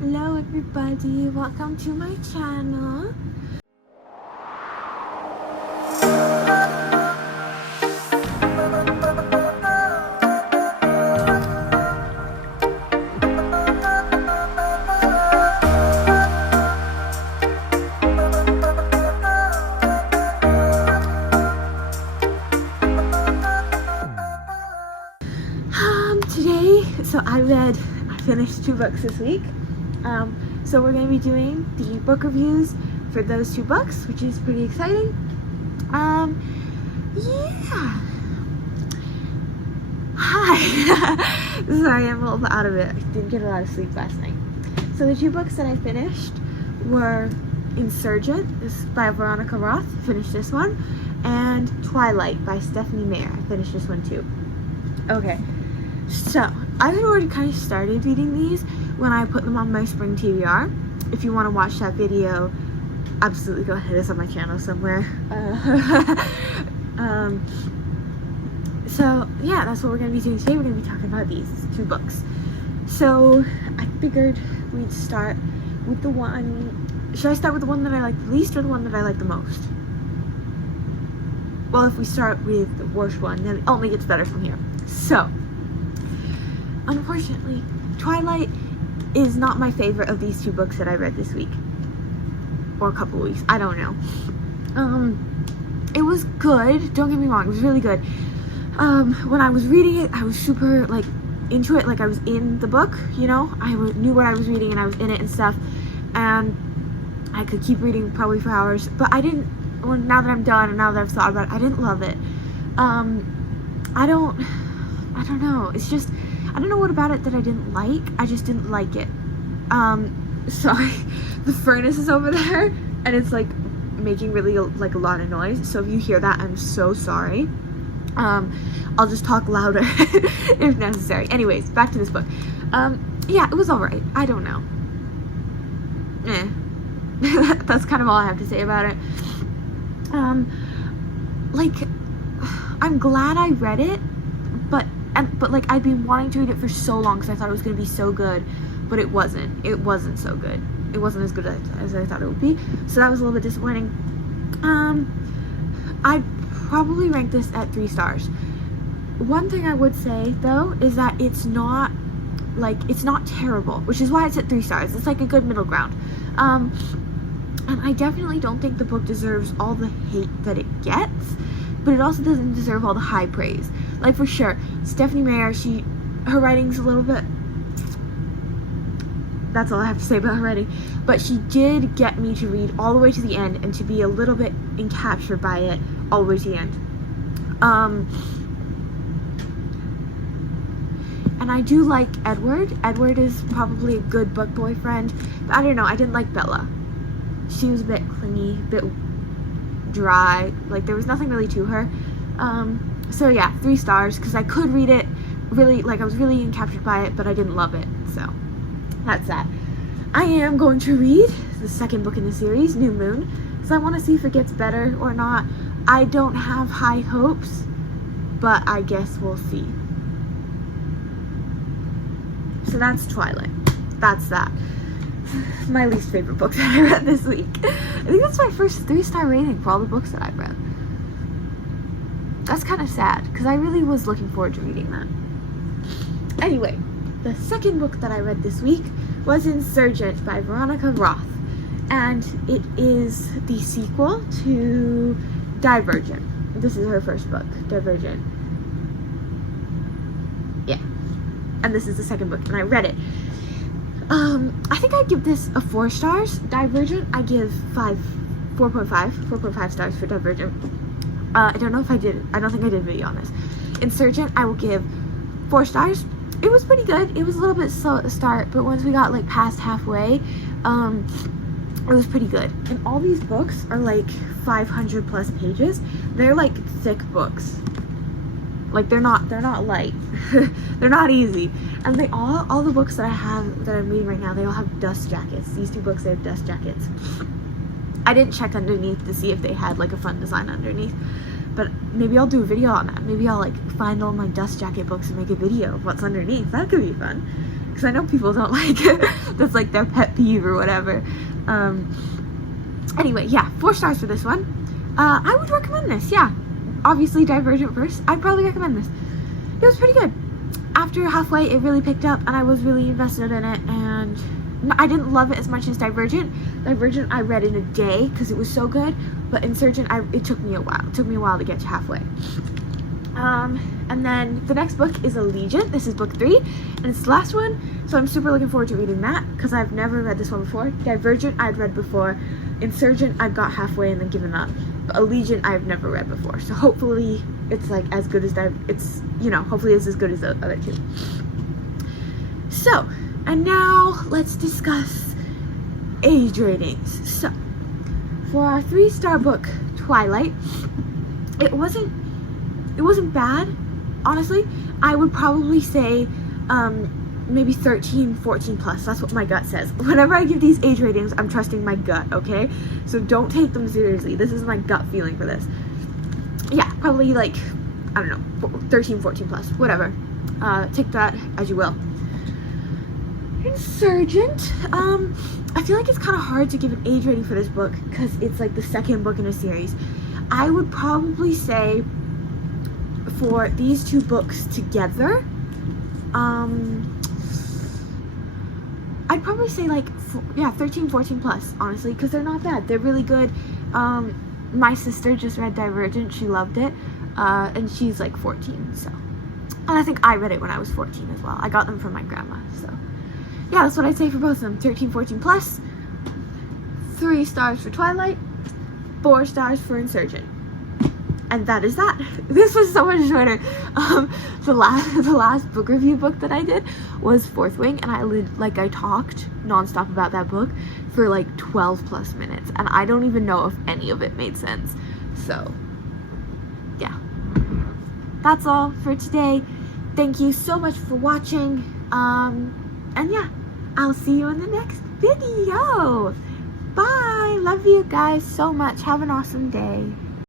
Hello everybody, welcome to my channel. I finished 2 books this week. So we're going to be doing the book reviews for those 2 books, which is pretty exciting. Yeah. Hi. Sorry, I'm a little bit out of it. I didn't get a lot of sleep last night. So the 2 books that I finished were Insurgent, this by Veronica Roth, finished this one, and Twilight by Stephanie Meyer. I finished this one too. Okay, so I had already kind of started reading these when I put them on my spring TBR. If you want to watch that video, absolutely go ahead. It's on my channel somewhere. So yeah, that's what we're going to be doing today. We're going to be talking about these 2 books. So I figured we'd start with the one... Should I start with the one that I like the least or the one that I like the most? Well, if we start with the worst one, then it only gets better from here. So, unfortunately, Twilight is not my favorite of these 2 books that I read this week. Or a couple of weeks, I don't know. It was good, don't get me wrong, it was really good. When I was reading it, I was super, like, into it, like I was in the book, you know? I knew what I was reading and I was in it and stuff. And I could keep reading probably for hours, but I didn't, well, now that I'm done and now that I've thought about it, I didn't love it. I don't know, it's just, I don't know what about it that I didn't like, I just didn't like it. Sorry, the furnace is over there, and it's like making really like a lot of noise, so if you hear that, I'm so sorry. I'll just talk louder if necessary. Anyways, back to this book. Yeah, it was alright, I don't know. That's kind of all I have to say about it. Like, I'm glad I read it, but like I'd been wanting to read it for so long because I thought it was going to be so good, but it wasn't. It wasn't so good. It wasn't as good as I thought it would be, so that was a little bit disappointing. I'd probably rank this at 3 stars. One thing I would say though is that it's not terrible, which is why it's at 3 stars. It's like a good middle ground. And I definitely don't think the book deserves all the hate that it gets, but it also doesn't deserve all the high praise. Like, for sure, Stephanie Meyer, her writing's a little bit, that's all I have to say about her writing, but she did get me to read all the way to the end and to be a little bit encaptured by it all the way to the end. And I do like Edward. Edward is probably a good book boyfriend, but I don't know, I didn't like Bella. She was a bit clingy, a bit dry, like there was nothing really to her. So yeah, 3 stars, because I could read it really, like I was really encaptured by it, but I didn't love it, so that's that. I am going to read the 2nd book in the series, New Moon, because I want to see if it gets better or not. I don't have high hopes, but I guess we'll see. So that's Twilight. That's that. My least favorite book that I read this week. I think that's my first 3-star rating for all the books that I've read. That's kind of sad, because I really was looking forward to reading that. Anyway, the 2nd book that I read this week was Insurgent by Veronica Roth. And it is the sequel to Divergent. This is her first book, Divergent. Yeah. And this is the 2nd book, and I read it. I think I'd give this a 4 stars. Divergent, I give 4.5 stars for Divergent. I don't know if I did, I don't think I did a video on this. Insurgent, I will give 4 stars. It was pretty good. It was a little bit slow at the start, but once we got like past halfway, it was pretty good. And all these books are like 500 plus pages. They're like thick books. Like they're not light. They're not easy. And they all the books that I have, that I'm reading right now, they all have dust jackets. These 2 books, they have dust jackets. I didn't check underneath to see if they had like a fun design underneath, but maybe I'll do a video on that. Maybe I'll like find all my dust jacket books and make a video of what's underneath. That could be fun, because I know people don't like it. That's like their pet peeve or whatever. Anyway, yeah, 4 stars for this one. I would recommend this, yeah. Obviously Divergent first. I'd probably recommend this. It was pretty good. After halfway, it really picked up, and I was really invested in it, and I didn't love it as much as Divergent. Divergent I read in a day because it was so good, but Insurgent, it took me a while. It took me a while to get to halfway. And then the next book is Allegiant. This is book 3, and it's the last one, so I'm super looking forward to reading that, because I've never read this one before. Divergent I'd read before. Insurgent I've got halfway and then given up. But Allegiant I've never read before, so hopefully it's like as good as hopefully it's as good as the other 2. So, and now let's discuss age ratings. So, for our 3-star book, Twilight, it wasn't bad, honestly. I would probably say maybe 13, 14 plus. That's what my gut says. Whenever I give these age ratings, I'm trusting my gut, okay? So don't take them seriously. This is my gut feeling for this. Yeah, probably like, I don't know, 13, 14 plus, whatever. Take that as you will. Insurgent, I feel like it's kind of hard to give an age rating for this book because it's like the 2nd book in a series. I would probably say for these 2 books together, I'd probably say like 13, 14 plus, honestly, because they're not bad. They're really good. My sister just read Divergent. She loved it, and she's like 14, so. And I think I read it when I was 14 as well. I got them from my grandma, so. Yeah, that's what I'd say for both of them. 13, 14 plus. 3 stars for Twilight. 4 stars for Insurgent. And that is that. This was so much shorter. The last book review book that I did was Fourth Wing, and I talked nonstop about that book for like 12 plus minutes, and I don't even know if any of it made sense. So, yeah. That's all for today. Thank you so much for watching. And yeah, I'll see you in the next video. Bye. Love you guys so much. Have an awesome day.